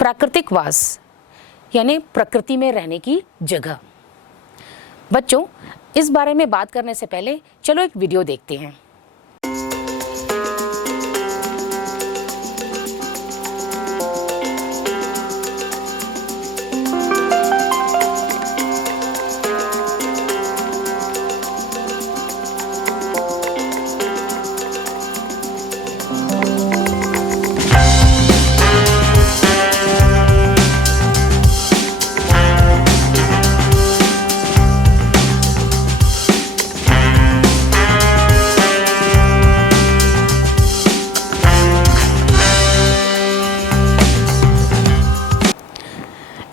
प्राकृतिक वास यानी प्रकृति में रहने की जगह। बच्चों, इस बारे में बात करने से पहले चलो एक वीडियो देखते हैं।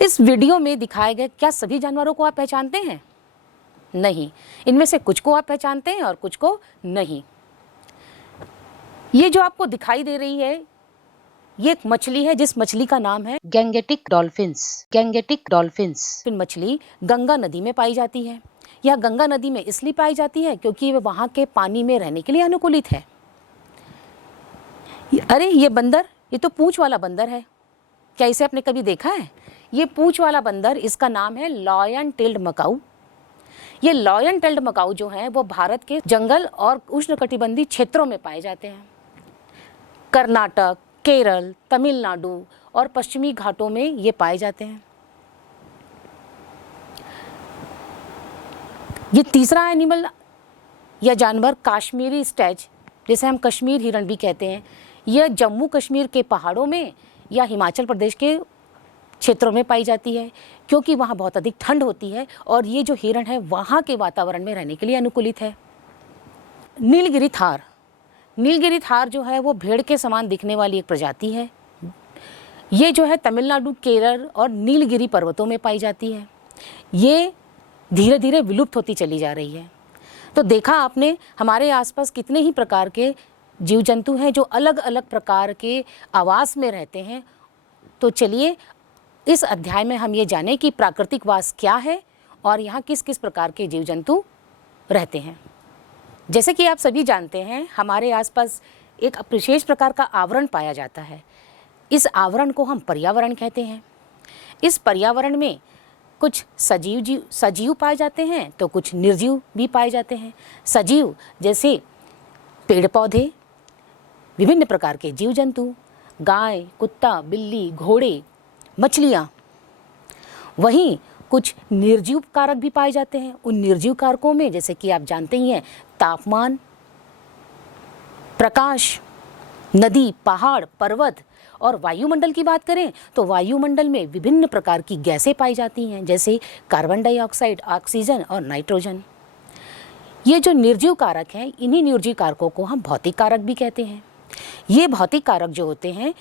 इस वीडियो में दिखाए गए क्या सभी जानवरों को आप पहचानते हैं? नहीं, इनमें से कुछ को आप पहचानते हैं और कुछ को नहीं। ये जो आपको दिखाई दे रही है, ये एक मछली है जिस मछली का नाम है गैंगेटिक डॉल्फिन्स। गैंगेटिक डॉल्फिन्स मछली गंगा नदी में पाई जाती है। यह गंगा नदी में इसलिए पाई जाती है क्योंकि वह वहाँ के पानी में रहने के लिए अनुकूलित है। अरे ये बंदर, ये तो पूंछ वाला बंदर है। क्या इसे आपने कभी देखा है? ये पूंछ वाला बंदर, इसका नाम है लॉयन टेल्ड मकाऊ। ये लॉयन टेल्ड मकाऊ जो है वो भारत के जंगल और उष्णकटिबंधीय क्षेत्रों में पाए जाते हैं। कर्नाटक, केरल, तमिलनाडु और पश्चिमी घाटों में ये पाए जाते हैं। ये तीसरा एनिमल या जानवर काश्मीरी स्टैज, जिसे हम कश्मीर हिरण भी कहते हैं, यह जम्मू कश्मीर के पहाड़ों में या हिमाचल प्रदेश के क्षेत्रों में पाई जाती है क्योंकि वहाँ बहुत अधिक ठंड होती है और ये जो हिरण है वहाँ के वातावरण में रहने के लिए अनुकूलित है। नीलगिरी थार, नीलगिरी थार जो है वो भेड़ के समान दिखने वाली एक प्रजाति है। ये जो है तमिलनाडु, केरल और नीलगिरी पर्वतों में पाई जाती है। ये धीरे धीरे विलुप्त होती चली जा रही है। तो देखा आपने, हमारे आसपास कितने ही प्रकार के जीव जंतु हैं जो अलग अलग प्रकार के आवास में रहते हैं। तो चलिए इस अध्याय में हम ये जानें कि प्राकृतिक वास क्या है और यहाँ किस किस प्रकार के जीव जंतु रहते हैं। जैसे कि आप सभी जानते हैं, हमारे आसपास एक विशेष प्रकार का आवरण पाया जाता है। इस आवरण को हम पर्यावरण कहते हैं। इस पर्यावरण में कुछ सजीव पाए जाते हैं तो कुछ निर्जीव भी पाए जाते हैं। सजीव जैसे पेड़ पौधे, विभिन्न प्रकार के जीव जंतु, गाय, कुत्ता, बिल्ली, घोड़े, मछलियाँ। वहीं कुछ निर्जीव कारक भी पाए जाते हैं। उन निर्जीव कारकों में जैसे कि आप जानते ही हैं, तापमान, प्रकाश, नदी, पहाड़, पर्वत और वायुमंडल की बात करें तो वायुमंडल में विभिन्न प्रकार की गैसें पाई जाती हैं जैसे कार्बन डाइऑक्साइड, ऑक्सीजन और नाइट्रोजन। ये जो निर्जीव कारक हैं, इन्हीं निर्जीव कारकों को हम भौतिक कारक भी कहते हैं। ये भौतिक कारक जो होते हैं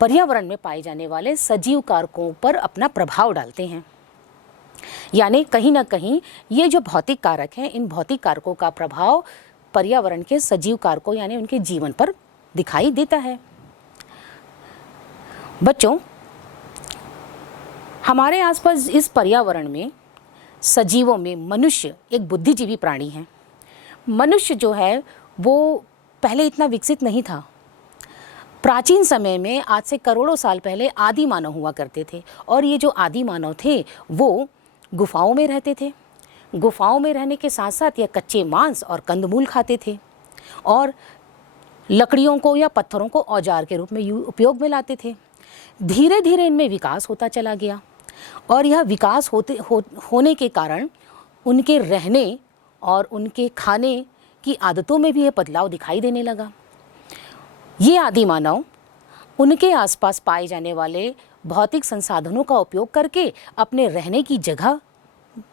पर्यावरण में पाए जाने वाले सजीव कारकों पर अपना प्रभाव डालते हैं। यानी कहीं ना कहीं ये जो भौतिक कारक हैं, इन भौतिक कारकों का प्रभाव पर्यावरण के सजीव कारकों यानी उनके जीवन पर दिखाई देता है। बच्चों, हमारे आसपास इस पर्यावरण में सजीवों में मनुष्य एक बुद्धिजीवी प्राणी है। मनुष्य जो है वो पहले इतना विकसित नहीं था। प्राचीन समय में, आज से करोड़ों साल पहले आदि मानव हुआ करते थे और ये जो आदि मानव थे वो गुफाओं में रहते थे। गुफाओं में रहने के साथ साथ ये कच्चे मांस और कंदमूल खाते थे और लकड़ियों को या पत्थरों को औजार के रूप में उपयोग में लाते थे। धीरे धीरे इनमें विकास होता चला गया और यह विकास होने के कारण उनके रहने और उनके खाने की आदतों में भी यह बदलाव दिखाई देने लगा। ये आदि मानव उनके आसपास पाए जाने वाले भौतिक संसाधनों का उपयोग करके अपने रहने की जगह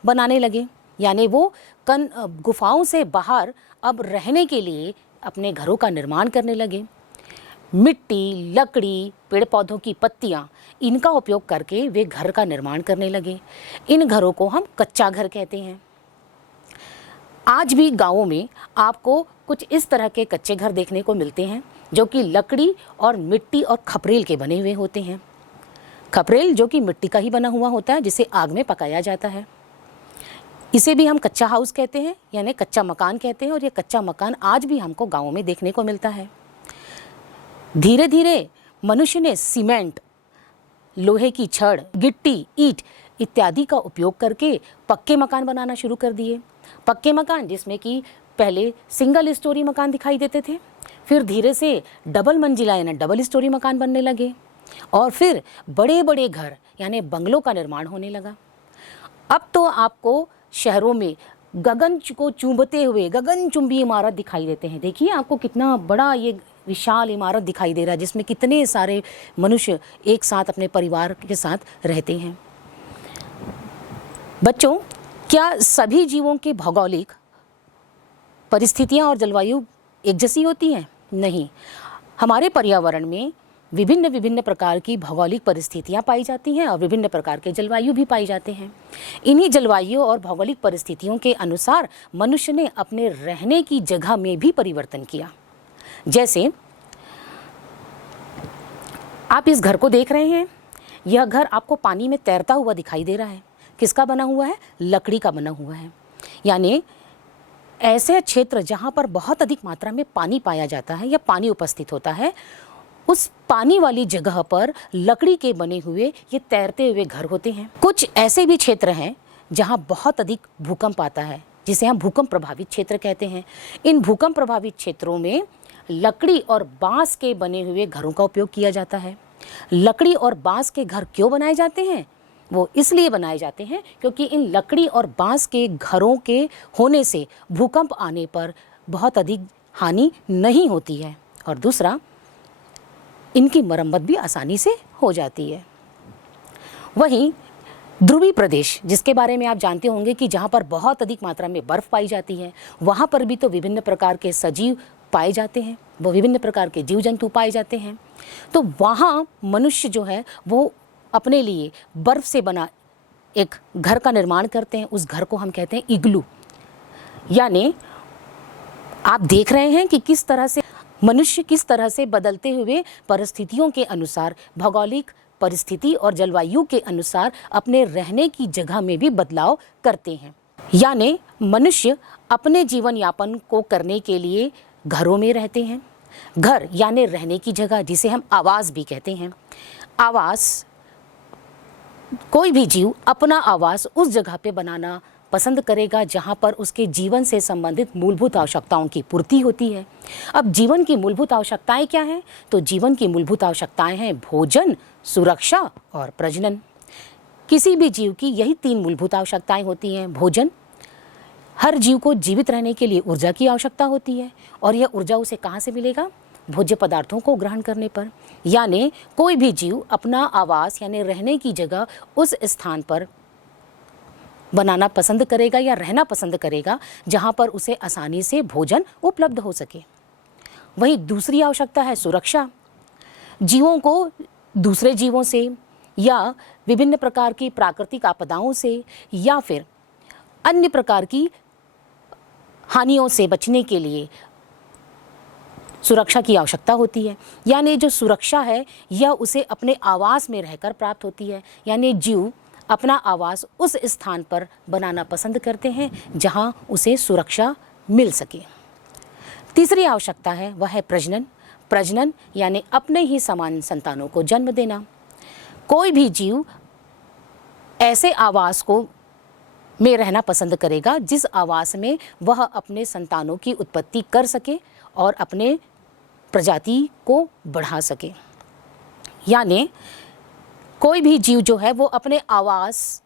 बनाने लगे। यानी वो गुफाओं से बाहर अब रहने के लिए अपने घरों का निर्माण करने लगे। मिट्टी, लकड़ी, पेड़ पौधों की पत्तियाँ, इनका उपयोग करके वे घर का निर्माण करने लगे। इन घरों को हम कच्चा घर कहते हैं। आज भी गाँवों में आपको कुछ इस तरह के कच्चे घर देखने को मिलते हैं जो कि लकड़ी और मिट्टी और खपरेल के बने हुए होते हैं। खपरेल जो कि मिट्टी का ही बना हुआ होता है जिसे आग में पकाया जाता है। इसे भी हम कच्चा हाउस कहते हैं, यानी कच्चा मकान कहते हैं, और ये कच्चा मकान आज भी हमको गाँवों में देखने को मिलता है। धीरे धीरे मनुष्य ने सीमेंट, लोहे की छड़, गिट्टी, ईंट इत्यादि का उपयोग करके पक्के मकान बनाना शुरू कर दिए। पक्के मकान जिसमें कि पहले सिंगल स्टोरी मकान दिखाई देते थे, फिर धीरे से डबल मंजिला यानी डबल स्टोरी मकान बनने लगे, और फिर बड़े बड़े घर यानी बंगलों का निर्माण होने लगा। अब तो आपको शहरों में गगन को चूंबते हुए गगनचुंबी इमारत दिखाई देते हैं। देखिए आपको कितना बड़ा ये विशाल इमारत दिखाई दे रहा है, जिसमें कितने सारे मनुष्य एक साथ अपने परिवार के साथ रहते हैं। बच्चों, क्या सभी जीवों के भौगोलिक परिस्थितियां और जलवायु एक जैसी होती हैं? नहीं। हमारे पर्यावरण में विभिन्न विभिन्न प्रकार की भौगोलिक परिस्थितियां पाई जाती हैं और विभिन्न प्रकार के जलवायु भी पाए जाते हैं। इन्हीं जलवायु और भौगोलिक परिस्थितियों के अनुसार मनुष्य ने अपने रहने की जगह में भी परिवर्तन किया। जैसे आप इस घर को देख रहे हैं, यह घर आपको पानी में तैरता हुआ दिखाई दे रहा है। किसका बना हुआ है? लकड़ी का बना हुआ है। यानी ऐसे क्षेत्र जहाँ पर बहुत अधिक मात्रा में पानी पाया जाता है या पानी उपस्थित होता है, उस पानी वाली जगह पर लकड़ी के बने हुए ये तैरते हुए घर होते हैं। कुछ ऐसे भी क्षेत्र हैं जहाँ बहुत अधिक भूकंप आता है, जिसे हम भूकंप प्रभावित क्षेत्र कहते हैं। इन भूकंप प्रभावित क्षेत्रों में लकड़ी और बांस के बने हुए घरों का उपयोग किया जाता है। लकड़ी और बांस के घर क्यों बनाए जाते हैं? वो इसलिए बनाए जाते हैं क्योंकि इन लकड़ी और बांस के घरों के होने से भूकंप आने पर बहुत अधिक हानि नहीं होती है, और दूसरा इनकी मरम्मत भी आसानी से हो जाती है। वहीं ध्रुवीय प्रदेश, जिसके बारे में आप जानते होंगे कि जहाँ पर बहुत अधिक मात्रा में बर्फ़ पाई जाती है, वहाँ पर भी तो विभिन्न प्रकार के सजीव पाए जाते हैं, वो विभिन्न प्रकार के जीव जंतु पाए जाते हैं। तो वहाँ मनुष्य जो है वो अपने लिए बर्फ़ से बना एक घर का निर्माण करते हैं। उस घर को हम कहते हैं इग्लू। यानी आप देख रहे हैं कि किस तरह से मनुष्य किस तरह से बदलते हुए परिस्थितियों के अनुसार, भौगोलिक परिस्थिति और जलवायु के अनुसार अपने रहने की जगह में भी बदलाव करते हैं। यानी मनुष्य अपने जीवन यापन को करने के लिए घरों में रहते हैं। घर यानी रहने की जगह, जिसे हम आवास भी कहते हैं। आवास, कोई भी जीव अपना आवास उस जगह पे बनाना पसंद करेगा जहाँ पर उसके जीवन से संबंधित मूलभूत आवश्यकताओं की पूर्ति होती है। अब जीवन की मूलभूत आवश्यकताएं क्या हैं? तो जीवन की मूलभूत आवश्यकताएं हैं भोजन, सुरक्षा और प्रजनन। किसी भी जीव की यही 3 मूलभूत आवश्यकताएं होती हैं। भोजन, हर जीव को जीवित रहने के लिए ऊर्जा की आवश्यकता होती है, और यह ऊर्जा उसे कहाँ से मिलेगा? भोज्य पदार्थों को ग्रहण करने पर। यानी कोई भी जीव अपना आवास यानी रहने की जगह उस स्थान पर बनाना पसंद करेगा या रहना पसंद करेगा जहाँ पर उसे आसानी से भोजन उपलब्ध हो सके। वहीं दूसरी आवश्यकता है सुरक्षा। जीवों को दूसरे जीवों से या विभिन्न प्रकार की प्राकृतिक आपदाओं से या फिर अन्य प्रकार की हानियों से बचने के लिए सुरक्षा की आवश्यकता होती है। यानी जो सुरक्षा है यह उसे अपने आवास में रहकर प्राप्त होती है। यानी जीव अपना आवास उस स्थान पर बनाना पसंद करते हैं जहां उसे सुरक्षा मिल सके। तीसरी आवश्यकता है वह है प्रजनन। प्रजनन यानी अपने ही समान संतानों को जन्म देना। कोई भी जीव ऐसे आवास को में रहना पसंद करेगा जिस आवास में वह अपने संतानों की उत्पत्ति कर सके और अपने प्रजाति को बढ़ा सके। यानी कोई भी जीव जो है वो अपने आवास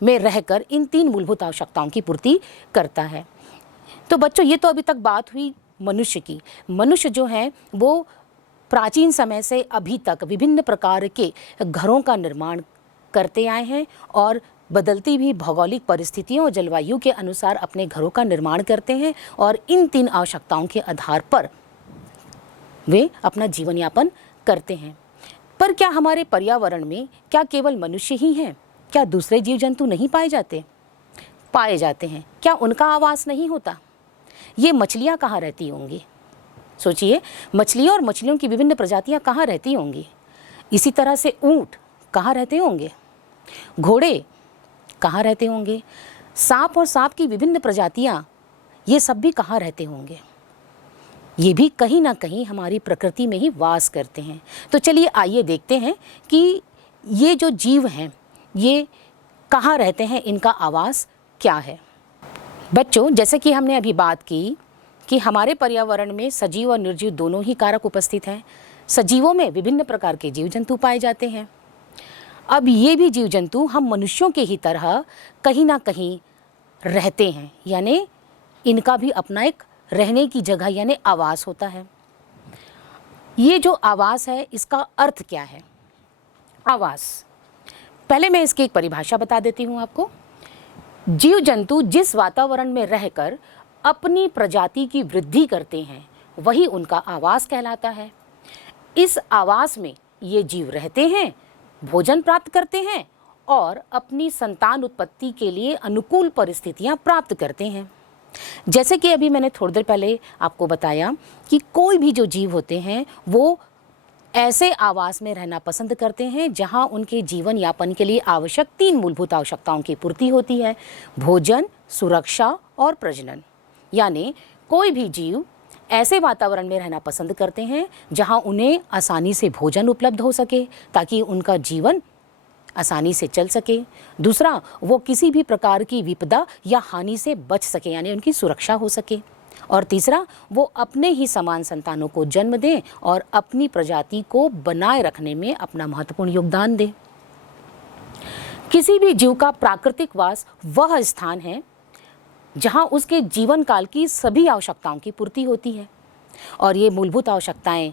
में रहकर इन 3 मूलभूत आवश्यकताओं की पूर्ति करता है। तो बच्चों, ये तो अभी तक बात हुई मनुष्य की। मनुष्य जो है वो प्राचीन समय से अभी तक विभिन्न प्रकार के घरों का निर्माण करते आए हैं और बदलती भी भौगोलिक परिस्थितियों और जलवायु के अनुसार अपने घरों का निर्माण करते हैं, और इन 3 आवश्यकताओं के आधार पर वे अपना जीवन यापन करते हैं। पर क्या हमारे पर्यावरण में क्या केवल मनुष्य ही हैं? क्या दूसरे जीव जंतु नहीं पाए जाते? पाए जाते हैं। क्या उनका आवास नहीं होता? ये मछलियाँ कहाँ रहती होंगी? सोचिए, मछलियाँ और मछलियों की विभिन्न प्रजातियाँ कहाँ रहती होंगी? इसी तरह से ऊँट कहाँ रहते होंगे? घोड़े कहाँ रहते होंगे? सांप और सांप की विभिन्न प्रजातियाँ, ये सब भी कहाँ रहते होंगे? ये भी कहीं ना कहीं हमारी प्रकृति में ही वास करते हैं। तो चलिए आइए देखते हैं कि ये जो जीव हैं ये कहाँ रहते हैं, इनका आवास क्या है। बच्चों, जैसे कि हमने अभी बात की कि हमारे पर्यावरण में सजीव और निर्जीव दोनों ही कारक उपस्थित हैं। सजीवों में विभिन्न प्रकार के जीव जंतु पाए जाते हैं। अब ये भी जीव जंतु हम मनुष्यों के ही तरह कहीं ना कहीं रहते हैं, यानी इनका भी अपना एक रहने की जगह यानी आवास होता है। ये जो आवास है इसका अर्थ क्या है। आवास, पहले मैं इसकी एक परिभाषा बता देती हूँ आपको। जीव जंतु जिस वातावरण में रहकर अपनी प्रजाति की वृद्धि करते हैं वही उनका आवास कहलाता है। इस आवास में ये जीव रहते हैं, भोजन प्राप्त करते हैं और अपनी संतान उत्पत्ति के लिए अनुकूल परिस्थितियां प्राप्त करते हैं। जैसे कि अभी मैंने थोड़ी देर पहले आपको बताया कि कोई भी जो जीव होते हैं वो ऐसे आवास में रहना पसंद करते हैं जहां उनके जीवन यापन के लिए आवश्यक 3 मूलभूत आवश्यकताओं की पूर्ति होती है: भोजन, सुरक्षा और प्रजनन। यानी कोई भी जीव ऐसे वातावरण में रहना पसंद करते हैं जहां उन्हें आसानी से भोजन उपलब्ध हो सके ताकि उनका जीवन आसानी से चल सके। दूसरा, वो किसी भी प्रकार की विपदा या हानि से बच सके, यानी उनकी सुरक्षा हो सके। और तीसरा, वो अपने ही समान संतानों को जन्म दें और अपनी प्रजाति को बनाए रखने में अपना महत्वपूर्ण योगदान दें। किसी भी जीव का प्राकृतिक वास वह स्थान है जहां उसके जीवन काल की सभी आवश्यकताओं की पूर्ति होती है। और ये मूलभूत आवश्यकताएं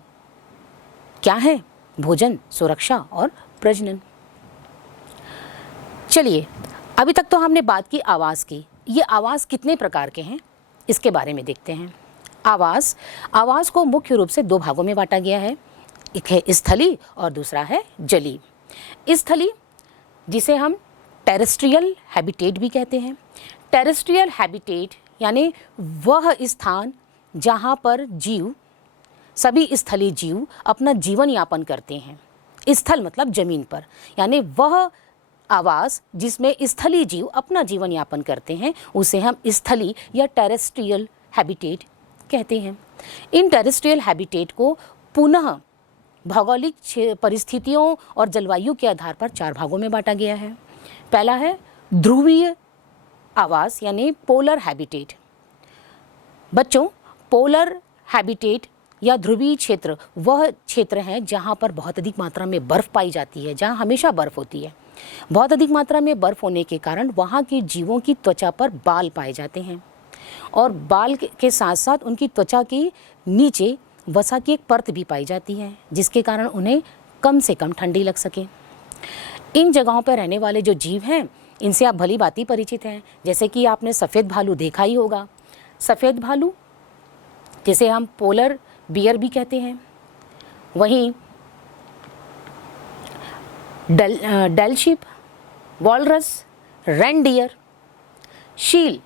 क्या हैं? भोजन, सुरक्षा और प्रजनन। चलिए, अभी तक तो हमने बात की आवास की। ये आवास कितने प्रकार के हैं इसके बारे में देखते हैं। आवास को मुख्य रूप से 2 भागों में बांटा गया है। एक है स्थली और दूसरा है जली। स्थली, जिसे हम टेरेस्ट्रियल हैबिटेट भी कहते हैं। टेरेस्ट्रियल हैबिटेट यानी वह स्थान जहाँ पर जीव, सभी स्थलीय जीव अपना जीवन यापन करते हैं। स्थल मतलब जमीन पर, यानी वह आवास जिसमें स्थलीय जीव अपना जीवन यापन करते हैं उसे हम स्थली या टेरेस्ट्रियल हैबिटेट कहते हैं। इन टेरेस्ट्रियल हैबिटेट को पुनः भौगोलिक परिस्थितियों और जलवायु के आधार पर 4 भागों में बांटा गया है। पहला है ध्रुवीय आवास यानी पोलर हैबिटेट। बच्चों, पोलर हैबिटेट या ध्रुवीय क्षेत्र वह क्षेत्र है जहाँ पर बहुत अधिक मात्रा में बर्फ़ पाई जाती है, जहाँ हमेशा बर्फ़ होती है। बहुत अधिक मात्रा में बर्फ़ होने के कारण वहाँ के जीवों की त्वचा पर बाल पाए जाते हैं और बाल के साथ साथ उनकी त्वचा के नीचे वसा की एक परत भी पाई जाती है जिसके कारण उन्हें कम से कम ठंडी लग सके। इन जगहों पर रहने वाले जो जीव हैं इनसे आप भली भांति परिचित हैं। जैसे कि आपने सफ़ेद भालू देखा ही होगा। सफ़ेद भालू जिसे हम पोलर बियर भी कहते हैं। वहीं डेल शिप, वॉलरस, रेनडियर, शील,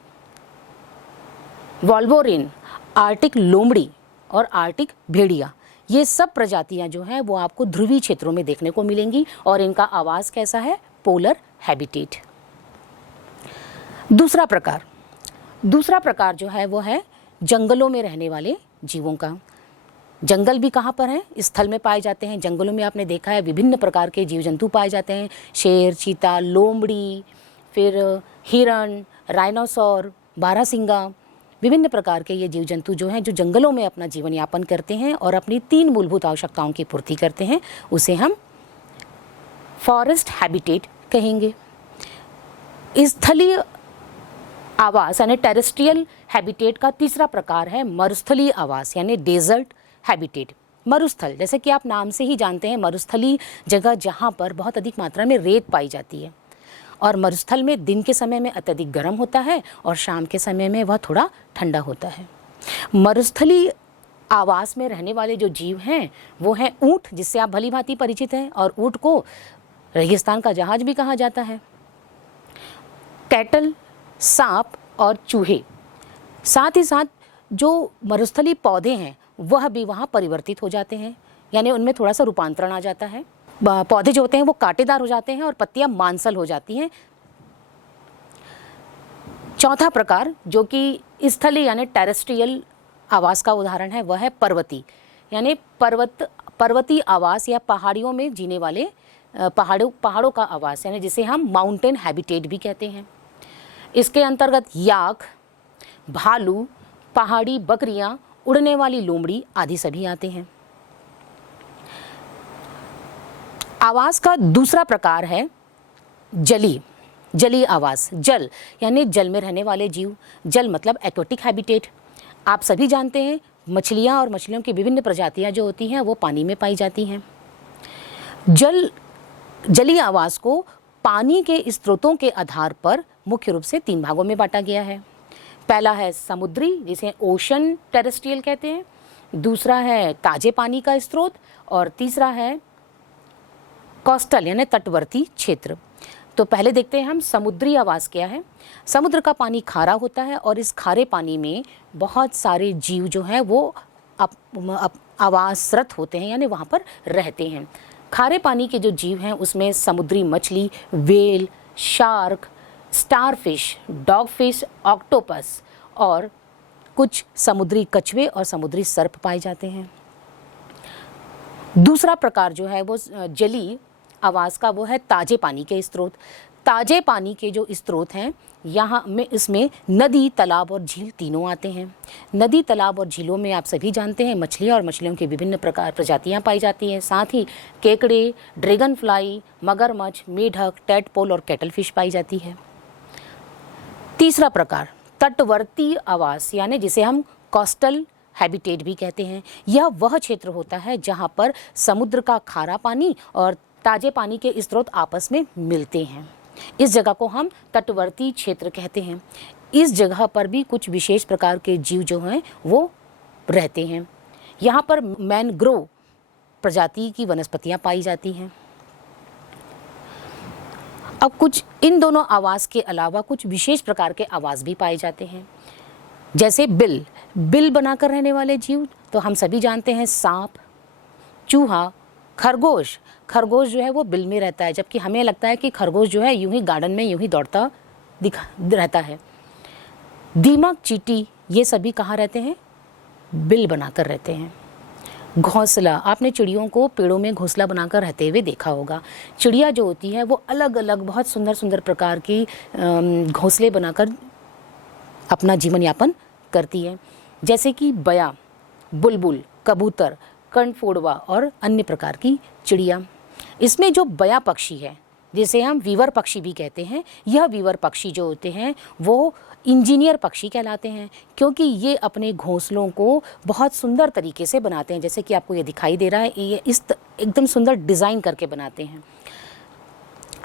वॉल्वोरिन, आर्टिक लोमड़ी और आर्टिक भेड़िया, ये सब प्रजातियां जो हैं वो आपको ध्रुवीय क्षेत्रों में देखने को मिलेंगी और इनका आवास कैसा है? Polar habitat. दूसरा प्रकार जो है वो है जंगलों में रहने वाले जीवों का। जंगल भी कहाँ पर हैं? स्थल में पाए जाते हैं। जंगलों में आपने देखा है विभिन्न प्रकार के जीव जंतु पाए जाते हैं। शेर, चीता, लोमड़ी, फिर हिरण, राइनोसोर, बारहसिंगा, विभिन्न प्रकार के ये जीव जंतु जो हैं जो जंगलों में अपना जीवन यापन करते हैं और अपनी 3 मूलभूत आवश्यकताओं की पूर्ति करते हैं, उसे हम फॉरेस्ट हैबिटेट कहेंगे। स्थलीय आवास यानी टेरेस्ट्रियल हैबिटेट का तीसरा प्रकार है मरुस्थलीय आवास यानी डेजर्ट हैबिटेट। मरुस्थल, जैसे कि आप नाम से ही जानते हैं, मरुस्थलीय जगह जहाँ पर बहुत अधिक मात्रा में रेत पाई जाती है और मरुस्थल में दिन के समय में अत्यधिक गर्म होता है और शाम के समय में वह थोड़ा ठंडा होता है। मरुस्थलीय आवास में रहने वाले जो जीव हैं वो हैं ऊँट, जिससे आप भली भांति परिचित हैं, और ऊँट को रेगिस्तान का जहाज भी कहा जाता है। कैटल, सांप और चूहे। साथ ही साथ जो मरुस्थलीय पौधे हैं वह भी वहाँ परिवर्तित हो जाते हैं, यानी उनमें थोड़ा सा रूपांतरण आ जाता है। पौधे जो होते हैं वो कांटेदार हो जाते हैं और पत्तियां मांसल हो जाती हैं। चौथा प्रकार जो कि स्थलीय यानी टेरेस्ट्रियल आवास का उदाहरण है वह है पर्वतीय, यानी पर्वतीय आवास या पहाड़ियों में जीने वाले पहाड़ों का आवास यानी जिसे हम माउंटेन हैबिटेट भी कहते हैं। इसके अंतर्गत याक, भालू, पहाड़ी बकरियां, उड़ने वाली लोमड़ी आदि सभी आते हैं। आवास का दूसरा प्रकार है जलीय आवास। जल यानी जल में रहने वाले जीव। जल मतलब एक्वेटिक हैबिटेट। आप सभी जानते हैं मछलियां और मछलियों की विभिन्न प्रजातियां जो होती हैं वो पानी में पाई जाती हैं। जलीय आवास को पानी के स्रोतों के आधार पर मुख्य रूप से 3 भागों में बांटा गया है। पहला है समुद्री, जिसे ओशन टेरेस्ट्रियल कहते हैं। दूसरा है ताजे पानी का स्रोत और तीसरा है कोस्टल यानी तटवर्ती क्षेत्र। तो पहले देखते हैं हम समुद्री आवास क्या है। समुद्र का पानी खारा होता है और इस खारे पानी में बहुत सारे जीव जो हैं वो आवासरत होते हैं यानी वहाँ पर रहते हैं। खारे पानी के जो जीव हैं उसमें समुद्री मछली, whale, shark, starfish, dogfish, octopus और कुछ समुद्री कछुए और समुद्री सर्प पाए जाते हैं। दूसरा प्रकार जो है वो जलीय आवास का वो है ताजे पानी के स्रोत। ताजे पानी के जो स्रोत हैं यहाँ में इसमें नदी, तालाब और झील तीनों आते हैं। नदी, तालाब और झीलों में आप सभी जानते हैं मछलियाँ और मछलियों की विभिन्न प्रजातियाँ पाई जाती हैं। साथ ही केकड़े, ड्रैगन फ्लाई, मगरमच्छ, मेढक, टैडपोल और कैटलफिश पाई जाती है। तीसरा प्रकार तटवर्ती आवास यानी जिसे हम कोस्टल हैबिटेट भी कहते हैं। यह वह क्षेत्र होता है जहाँ पर समुद्र का खारा पानी और ताजे पानी के स्रोत आपस में मिलते हैं। इस जगह को हम तटवर्ती क्षेत्र कहते हैं। इस जगह पर भी कुछ विशेष प्रकार के जीव जो हैं वो रहते हैं। यहाँ पर मैनग्रोव प्रजाति की वनस्पतियाँ पाई जाती हैं। अब कुछ इन दोनों आवास के अलावा कुछ विशेष प्रकार के आवास भी पाए जाते हैं, जैसे बिल बनाकर रहने वाले जीव। तो हम सभी जानते हैं सांप, चूहा, खरगोश जो है वो बिल में रहता है, जबकि हमें लगता है कि खरगोश जो है यूं ही गार्डन में यूं ही दौड़ता रहता है। दीमक, चींटी ये सभी कहाँ रहते हैं? बिल बनाकर रहते हैं। घोंसला, आपने चिड़ियों को पेड़ों में घोंसला बनाकर रहते हुए देखा होगा। चिड़िया जो होती है वो अलग अलग बहुत सुंदर सुंदर प्रकार की घोंसले बनाकर अपना जीवन यापन करती है, जैसे कि बया, बुलबुल, कबूतर, कर्णफोड़वा और अन्य प्रकार की चिड़िया। इसमें जो बया पक्षी है जिसे हम वीवर पक्षी भी कहते हैं, यह वीवर पक्षी जो होते हैं वो इंजीनियर पक्षी कहलाते हैं, क्योंकि ये अपने घोंसलों को बहुत सुंदर तरीके से बनाते हैं। जैसे कि आपको ये दिखाई दे रहा है, ये इस एकदम सुंदर डिज़ाइन करके बनाते हैं।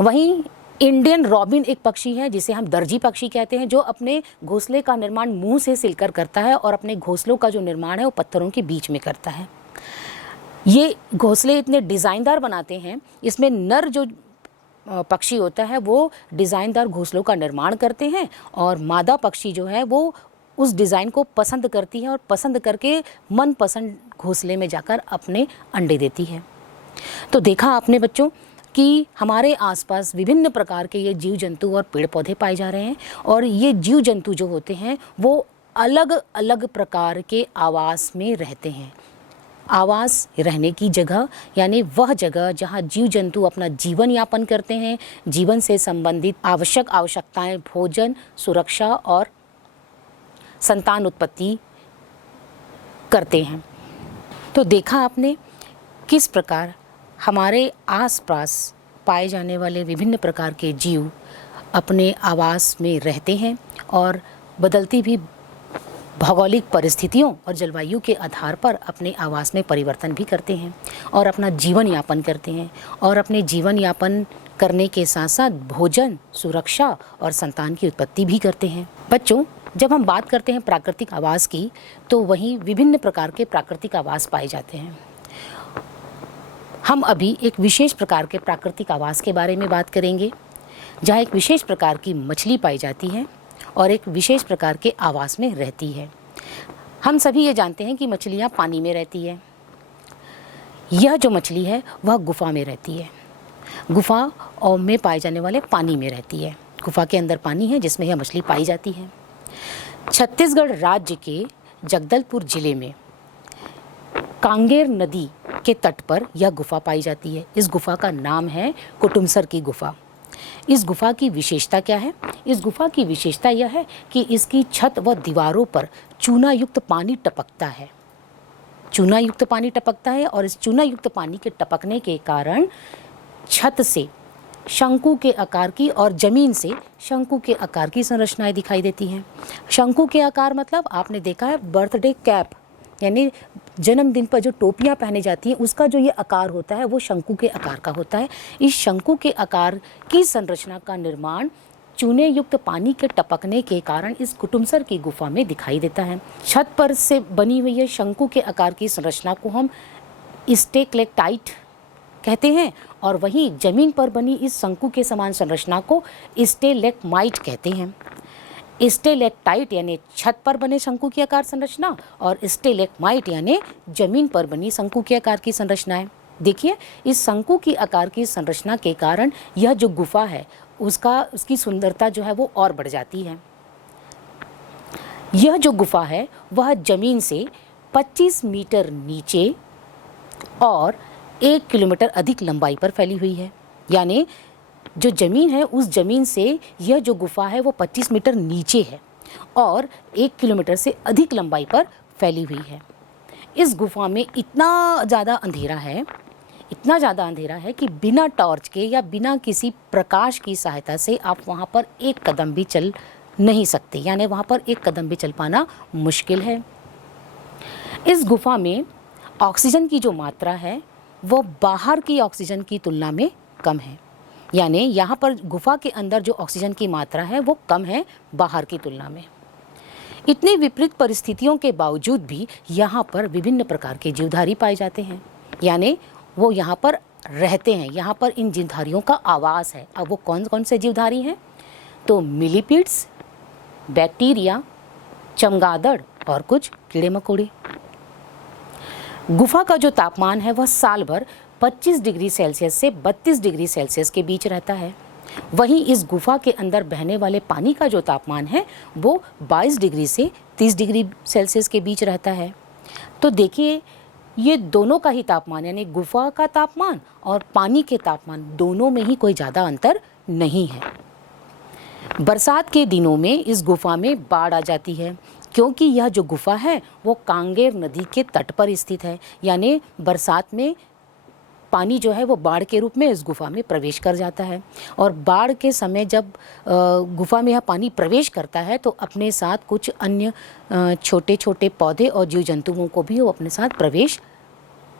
वहीं इंडियन रॉबिन एक पक्षी है जिसे हम दर्जी पक्षी कहते हैं, जो अपने घोंसले का निर्माण मुंह से सिलकर करता है और अपने घोंसलों का जो निर्माण है वो पत्थरों के बीच में करता है। ये घोंसले इतने डिज़ाइनदार बनाते हैं, इसमें नर जो पक्षी होता है वो डिज़ाइनदार घोंसलों का निर्माण करते हैं और मादा पक्षी जो है वो उस डिज़ाइन को पसंद करती है और पसंद करके मनपसंद घोंसले में जाकर अपने अंडे देती है। तो देखा आपने बच्चों कि हमारे आसपास विभिन्न प्रकार के ये जीव जंतु और पेड़ पौधे पाए जा रहे हैं, और ये जीव जंतु जो होते हैं वो अलग अलग प्रकार के आवास में रहते हैं। आवास रहने की जगह यानी वह जगह जहाँ जीव जंतु अपना जीवन यापन करते हैं, जीवन से संबंधित आवश्यकताएं, भोजन, सुरक्षा और संतान उत्पत्ति करते हैं। तो देखा आपने किस प्रकार हमारे आसपास पाए जाने वाले विभिन्न प्रकार के जीव अपने आवास में रहते हैं और बदलती भी भौगोलिक परिस्थितियों और जलवायु के आधार पर अपने आवास में परिवर्तन भी करते हैं और अपना जीवन यापन करते हैं, और अपने जीवन यापन करने के साथ साथ भोजन, सुरक्षा और संतान की उत्पत्ति भी करते हैं। बच्चों, जब हम बात करते हैं प्राकृतिक आवास की तो वहीं विभिन्न प्रकार के प्राकृतिक आवास पाए जाते हैं। हम अभी एक विशेष प्रकार के प्राकृतिक आवास के बारे में बात करेंगे, जहाँ एक विशेष प्रकार की मछली पाई जाती है और एक विशेष प्रकार के आवास में रहती है। हम सभी ये जानते हैं कि मछलियाँ पानी में रहती है। यह जो मछली है वह गुफा में रहती है। गुफा और में पाए जाने वाले पानी में रहती है। गुफा के अंदर पानी है जिसमें यह मछली पाई जाती है। छत्तीसगढ़ राज्य के जगदलपुर जिले में कांगेर नदी के तट पर यह गुफा पाई जाती है। इस गुफा का नाम है कुटुमसर की गुफा। इस गुफा की विशेषता क्या है? इस गुफा की विशेषता यह है कि इसकी छत व दीवारों पर चूना युक्त पानी टपकता है। चूना युक्त पानी टपकता है और इस चूना युक्त पानी के टपकने के कारण छत से शंकु के आकार की और जमीन से शंकु के आकार की संरचनाएं दिखाई देती हैं। शंकु के आकार मतलब आपने देखा है बर्थडे कैप, यानी जन्मदिन पर जो टोपियां पहने जाती हैं उसका जो ये आकार होता है वो शंकु के आकार का होता है। इस शंकु के आकार की संरचना का निर्माण चूने युक्त पानी के टपकने के कारण इस कुटुमसर की गुफा में दिखाई देता है। छत पर से बनी हुई है शंकु के आकार की संरचना को हम स्टेलेक्टाइट कहते हैं और वहीं जमीन पर बनी इस शंकु के समान संरचना को स्टेलेगमाइट कहते हैं। स्टेलेक्टाइट यानी छत पर बने शंकु की आकार संरचना और स्टेलेगमाइट यानी जमीन पर बनी शंकु के आकार की संरचनाएं। देखिए, इस शंकु की आकार की संरचना के कारण यह जो गुफा है उसकी सुंदरता जो है वो और बढ़ जाती है। यह जो गुफा है वह जमीन से 25 मीटर नीचे और 1 किलोमीटर अधिक लंबाई पर फैली हुई है। यानी जो ज़मीन है उस ज़मीन से यह जो गुफा है वो 25 मीटर नीचे है और 1 किलोमीटर से अधिक लंबाई पर फैली हुई है। इस गुफा में इतना ज़्यादा अंधेरा है कि बिना टॉर्च के या बिना किसी प्रकाश की सहायता से आप वहाँ पर एक कदम भी चल नहीं सकते, यानी वहाँ पर एक कदम भी चल पाना मुश्किल है। इस गुफा में ऑक्सीजन की जो मात्रा है वो बाहर की ऑक्सीजन की तुलना में कम है। यानी यहाँ पर गुफा के अंदर जो ऑक्सीजन की मात्रा है वो कम है बाहर की तुलना में। इतनी विपरीत परिस्थितियों के बावजूद भी यहाँ पर विभिन्न प्रकार के जीवधारी पाए जाते हैं, यानी वो यहाँ पर रहते हैं। यहाँ पर इन जीवधारियों का आवास है। अब वो कौन कौन से जीवधारी हैं? तो मिलीपीड्स, बैक्टीरिया, चमगादड़ और कुछ कीड़े मकोड़े। गुफा का जो तापमान है वह साल भर 25 डिग्री सेल्सियस से 32 डिग्री सेल्सियस के बीच रहता है। वहीं इस गुफा के अंदर बहने वाले पानी का जो तापमान है वो 22 डिग्री से 30 डिग्री सेल्सियस के बीच रहता है। तो देखिए, ये दोनों का ही तापमान यानी गुफा का तापमान और पानी के तापमान दोनों में ही कोई ज़्यादा अंतर नहीं है। बरसात के दिनों में इस गुफा में बाढ़ आ जाती है क्योंकि यह जो गुफा है वो कांगेर नदी के तट पर स्थित है। यानी बरसात में पानी जो है वो बाढ़ के रूप में इस गुफा में प्रवेश कर जाता है और बाढ़ के समय जब गुफा में यह पानी प्रवेश करता है तो अपने साथ कुछ अन्य छोटे छोटे पौधे और जीव जंतुओं को भी वो अपने साथ प्रवेश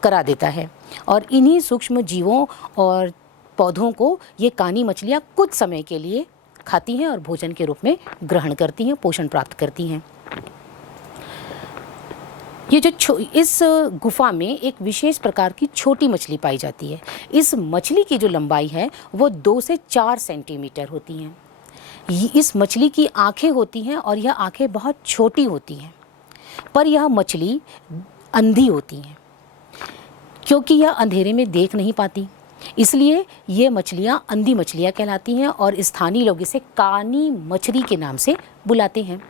करा देता है और इन्हीं सूक्ष्म जीवों और पौधों को ये कानी मछलियाँ कुछ समय के लिए खाती हैं और भोजन के रूप में ग्रहण करती हैं, पोषण प्राप्त करती हैं। ये जो इस गुफा में एक विशेष प्रकार की छोटी मछली पाई जाती है। इस मछली की जो लंबाई है वो 2 से 4 सेंटीमीटर होती हैं। इस मछली की आंखें होती हैं और यह आंखें बहुत छोटी होती हैं, पर यह मछली अंधी होती हैं क्योंकि यह अंधेरे में देख नहीं पाती, इसलिए ये मछलियाँ अंधी मछलियाँ कहलाती हैं और स्थानीय लोग इसे कानी मछली के नाम से बुलाते हैं।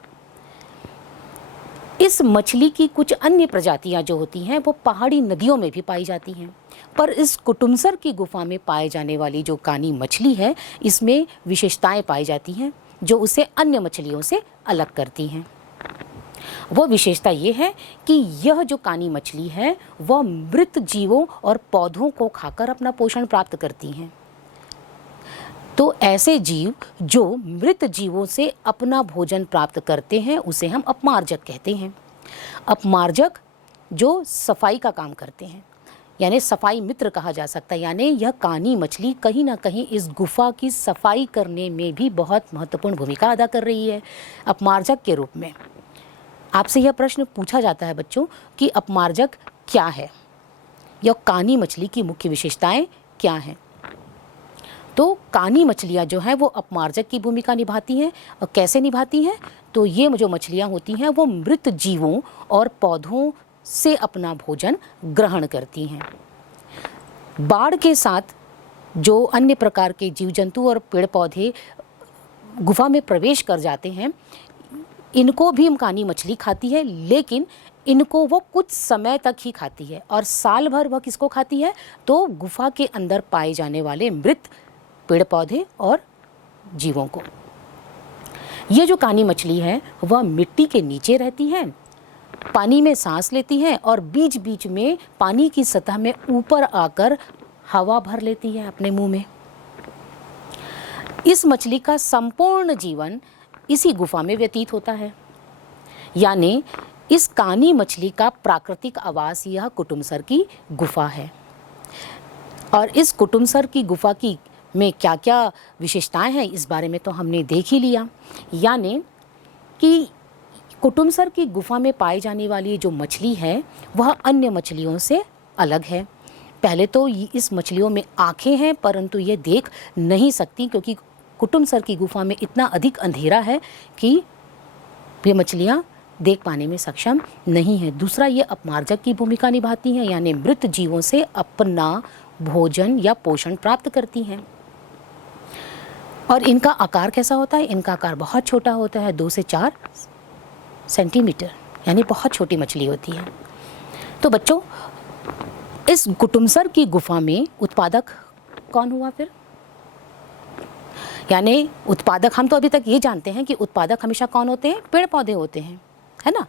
इस मछली की कुछ अन्य प्रजातियां जो होती हैं वो पहाड़ी नदियों में भी पाई जाती हैं, पर इस कुटुमसर की गुफा में पाए जाने वाली जो कानी मछली है इसमें विशेषताएं पाई जाती हैं जो उसे अन्य मछलियों से अलग करती हैं। वो विशेषता ये है कि यह जो कानी मछली है वह मृत जीवों और पौधों को खाकर अपना पोषण प्राप्त करती हैं। तो ऐसे जीव जो मृत जीवों से अपना भोजन प्राप्त करते हैं उसे हम अपमार्जक कहते हैं। अपमार्जक जो सफाई का काम करते हैं, यानी सफाई मित्र कहा जा सकता है। यानी यह कानी मछली कहीं ना कहीं इस गुफा की सफाई करने में भी बहुत महत्वपूर्ण भूमिका अदा कर रही है अपमार्जक के रूप में। आपसे यह प्रश्न पूछा जाता है बच्चों कि अपमार्जक क्या है या कानी मछली की मुख्य विशेषताएं क्या हैं। तो कानी मछलियाँ जो हैं वो अपमार्जक की भूमिका निभाती हैं। और कैसे निभाती हैं? तो ये जो मछलियाँ होती हैं वो मृत जीवों और पौधों से अपना भोजन ग्रहण करती हैं। बाढ़ के साथ जो अन्य प्रकार के जीव जंतु और पेड़ पौधे गुफा में प्रवेश कर जाते हैं इनको भी कानी मछली खाती है, लेकिन इनको वो कुछ समय तक ही खाती है और साल भर वह किसको खाती है, तो गुफा के अंदर पाए जाने वाले मृत पेड़ पौधे और जीवों को। ये जो कानी मछली है वह मिट्टी के नीचे रहती है, पानी में सांस लेती है और बीच बीच में पानी की सतह में ऊपर आकर हवा भर लेती है अपने मुंह में। इस मछली का संपूर्ण जीवन इसी गुफा में व्यतीत होता है। यानी इस कानी मछली का प्राकृतिक आवास यह कुटुमसर की गुफा है। और इस कुटुमसर की गुफा की में क्या क्या विशेषताएं हैं इस बारे में तो हमने देख ही लिया। यानी कि कुटुमसर की गुफा में पाई जाने वाली जो मछली है वह अन्य मछलियों से अलग है। पहले तो इस मछलियों में आँखें हैं परंतु ये देख नहीं सकती, क्योंकि कुटुमसर की गुफा में इतना अधिक अंधेरा है कि ये मछलियाँ देख पाने में सक्षम नहीं है। दूसरा, ये अपमार्जक की भूमिका निभाती हैं, यानी मृत जीवों से अपना भोजन या पोषण प्राप्त करती हैं। और इनका आकार कैसा होता है? इनका आकार बहुत छोटा होता है, 2 से 4 सेंटीमीटर, यानी बहुत छोटी मछली होती है। तो बच्चों, इस कुटुमसर की गुफा में उत्पादक कौन हुआ फिर? यानी उत्पादक, हम तो अभी तक ये जानते हैं कि उत्पादक हमेशा कौन होते हैं? पेड़ पौधे होते हैं, है ना।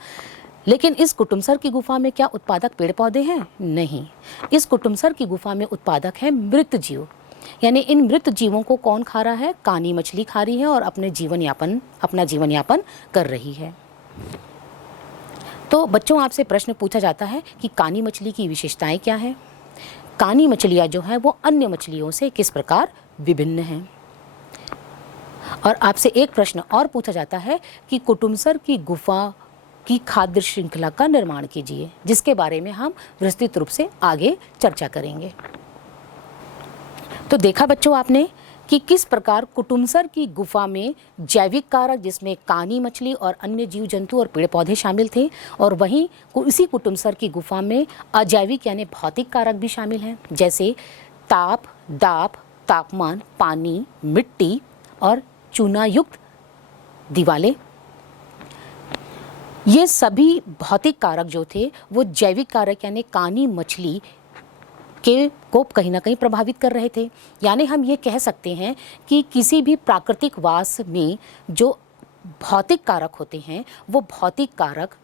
लेकिन इस कुटुमसर की गुफा में क्या उत्पादक पेड़ पौधे हैं? नहीं, इस कुटुमसर की गुफा में उत्पादक है मृत जीव। यानी इन मृत जीवों को कौन खा रहा है? कानी मछली खा रही है और अपना जीवन यापन कर रही है। तो बच्चों, आपसे प्रश्न पूछा जाता है कि कानी मछली की विशेषताएं क्या हैं? कानी मछलियां जो है वो अन्य मछलियों से किस प्रकार विभिन्न हैं? और आपसे एक प्रश्न और पूछा जाता है कि कुटुमसर की गुफा की खाद्य श्रृंखला का निर्माण कीजिए, जिसके बारे में हम विस्तृत रूप से आगे चर्चा करेंगे। तो देखा बच्चों आपने कि किस प्रकार कुटुमसर की गुफा में जैविक कारक, जिसमें कानी मछली और अन्य जीव जंतु और पेड़ पौधे शामिल थे, और वहीं इसी कुटुमसर की गुफा में अजैविक यानी भौतिक कारक भी शामिल हैं, जैसे ताप, दाब, तापमान, पानी, मिट्टी और चूना युक्त दीवारें। ये सभी भौतिक कारक जो थे वो जैविक कारक यानी कानी मछली को कहीं ना कहीं प्रभावित कर रहे थे। यानी हम ये कह सकते हैं कि किसी भी प्राकृतिक वास में जो भौतिक कारक होते हैं वो भौतिक कारक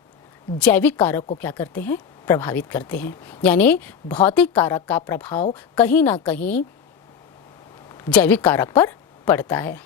जैविक कारक को क्या करते हैं? प्रभावित करते हैं। यानी भौतिक कारक का प्रभाव कहीं ना कहीं जैविक कारक पर पड़ता है।